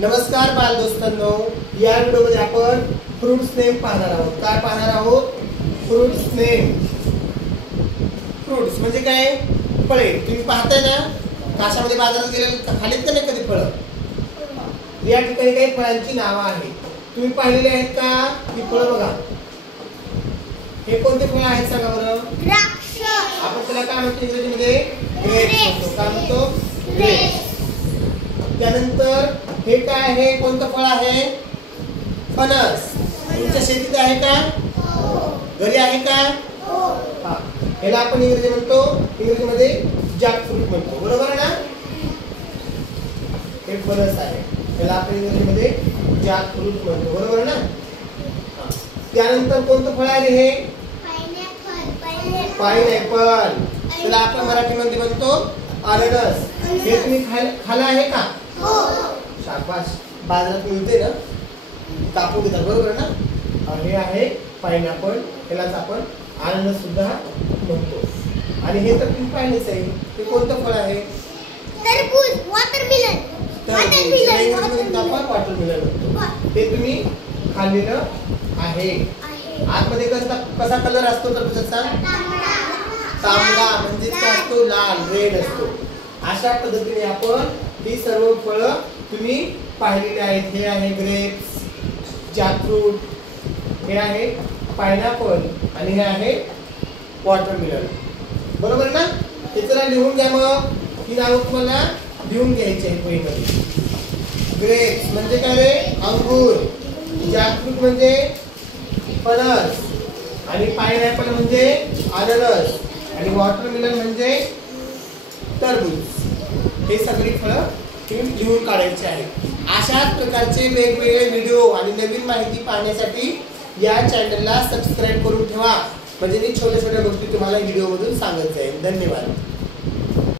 नमस्कार बालदोस्तांनो, या व्हिडिओमध्ये आपण फ्रूट्स नेम पाहणार आहोत. काय पाहणार आहोत? Fruits name. फ्रूट्स म्हणजे काय? फळे. तुम्ही पाहताय ना, काशामध्ये बाजारात गेले खालीत का नाही कधी फळं? या ठिकाणी काही फळांची नावं आहेत. तुम्ही पाहिलेली आहेत का? ही फळं बघा. हे कोणते फळ आहेत सांगा बरं? द्राक्ष. आपण त्याला काय म्हणतो इंग्रजीमध्ये? ग्रेप्स म्हणतो. काय म्हणतो? ग्रेप्स. त्यानंतर हे काय आहे? कोणतं फळ आहे? फणस. तुमच्या शेतीत आहे का? घरी आहे का? हा. याला आपण इंग्रजीमध्ये जॅकफ्रूट म्हणतो. बरोबर आहे ना? हे फणस आहे. याला आपण इंग्रजीमध्ये जॅकफ्रूट म्हणतो. बरोबर आहे ना? त्यानंतर कोणतं फळ आहे हे? पाइनएप्पल. त्याला आपण मराठीमध्ये म्हणतो अननस. हे तुम्ही खाल्लं आहे का? शाबास. बाजारात मिळते ना, कापून घेतात. बरोबर ना? हे आहे पाइनएप्पल. यालाच आपण अननस सुद्धा म्हणतो. आणि हे तर तुम्ही पाहिलेच आहे. हे कोणतं फळ आहे? तरबूज. वॉटरमेलन. वॉटरमेलन म्हणतो. हे तुम्ही खाल्लेलं आहे. आतमध्ये कसा कलर असतो तरबूजाचा? तांबडा. म्हणजे काय असतो? लाल, रेड असतो. अशा पद्धतीने आपण ही सर्व फळं तुम्ही पाहिलेली आहेत. हे आहे ग्रेप्स, जॅकफ्रूट, हे आहे पाइनएप्पल आणि हे आहे वॉटरमेलन. बरोबर ना? हे चला लिहून घ्या. मग ही नावं तुम्हाला लिहून घ्यायची आहे पहिली. ग्रेप्स म्हणजे काय रे? अंगूर. जॅकफ्रूट म्हणजे फणस. आणि पाइनएप्पल म्हणजे अननस. आणि वॉटरमेलन म्हणजे तरबूज. हे सगळी फळं तुम्ही लिहून काढायची आहे. अशाच प्रकारचे वेगवेगळे व्हिडिओ आणि नवीन माहिती पाहण्यासाठी या चॅनलला सबस्क्राईब करून ठेवा. म्हणजे मी छोट्या छोट्या गोष्टी तुम्हाला व्हिडिओमधून सांगत जाईल. धन्यवाद.